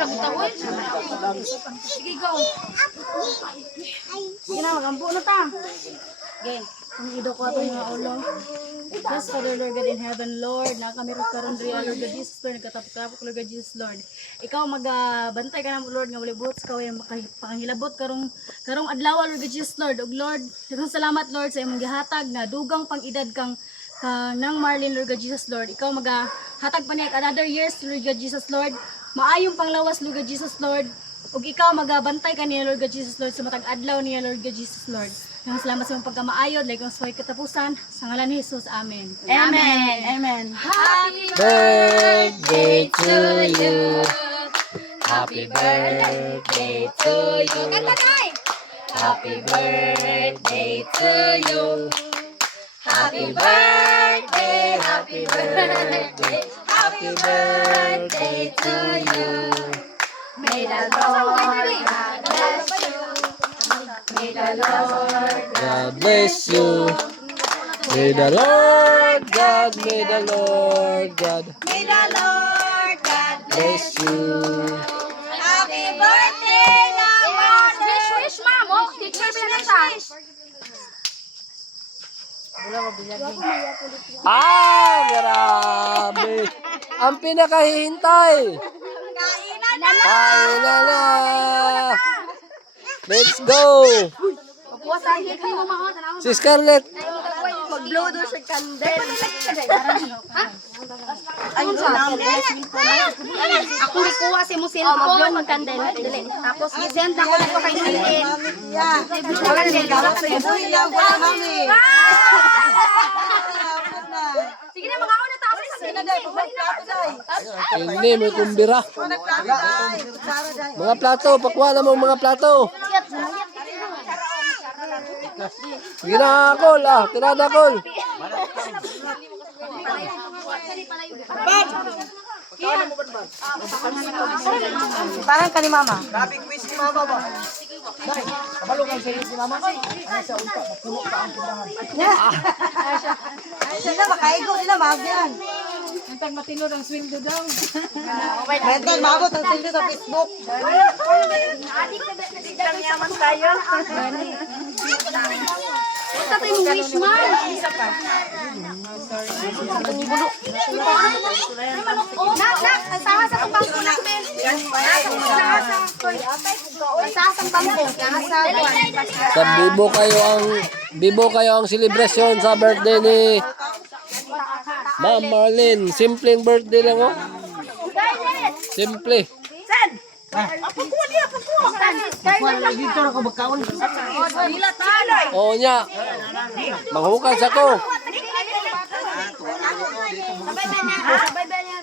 Rabutahoy. Sige, go. Sige na, magampo na ta. Okay. Ang ido ko ato mga ulo. Yes, Father Lord God in heaven, Lord, na kami rin karon diri Lord God Jesus, Lord, nagkatapok-tapok Lord God Jesus, Lord. Ikaw magabantay ka na Lord nga wala buot ka way makahilabot karong karong adlaw Lord God Jesus, Lord. Ug Lord, daghang salamat Lord sa imong gihatag na dugang pang-edad kang kang nang Marlin Lord God Jesus, Lord. Ikaw magahatag pa niya another years Lord God Jesus, Lord. Maayong panglawas Lord God Jesus, Lord. Ug ikaw magabantay ka niya Lord God Jesus, Lord sa matag adlaw niya Lord God Jesus, Lord. Nang salamat sa imong pagkamaayod, like ang suway katapusan, sa ngalan ni Jesus. Amen. Amen. Amen. Happy Birthday to you. Happy birthday to you. Kanta tay! Happy birthday to you. Happy birthday, happy birthday, happy birthday to you. May the Lord God bless you. May the Lord God bless you. May the Lord God, may the Lord God May the Lord God bless you. Happy birthday, Lord. Wish, wish, ma'am. Oh, teacher, pinakanta. Ah, grabe. Ang pinakahihintay. Kainan na. Kainan na. Let's go. Mga. Si Scarlett. Mag-blow doon sa candle. Ayun sa Ako kuha si mo cellphone. mag candle. Dili. Tapos i-send ako dito kay Silin. Sige na, mga una taas sa Hindi, may kumbira. Mga plato, pakuha na mo mga plato. Sige na, Kol. Ah, tirada, Kol. Parang ka ni Mama. Sila makaigo nila magyan. Antang matino ng swing do daw. Beto, mabot ang sindi sa Facebook. yaman tayo. Sa tayo mo wish man. Nak, nak, asaha sa bangko na Ben. Asaha sa bangko. Sa bibo kayo ang bibo kayo ang selebrasyon sa birthday ni Ma'am Marlene. Simpleng birthday lang oh. Simple. Oo niya. Manghukas ako. Sabay ba niya? Sabay ba niya?